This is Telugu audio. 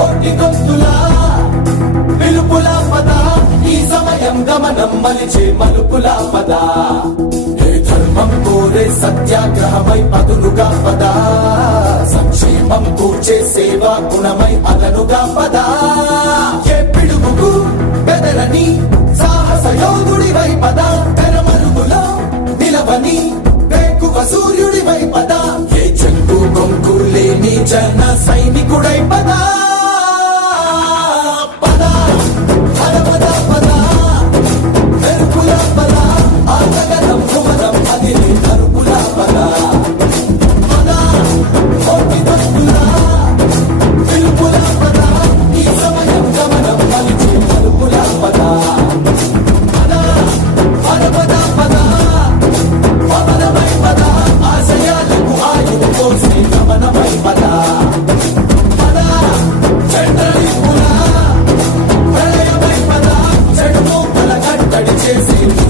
కోటి గొంతుల పిలుపుల పద. ఈ సమయం గమనం మలిచే మలుపుల పద. ఏ ధర్మం కోరే సత్యాగ్రహమై పదులుగా పద. సంక్షేమం కూర్చే సేవా గుణమై అదనుగా పద. ఏ పిడుగుకు బెదరని సాహస యోధుడివై పద. తెరమరుగులో నిలవని వేకువ సూర్యుడివై పద. ఏ చెంకు కొంకు లేని జన సైనికుడ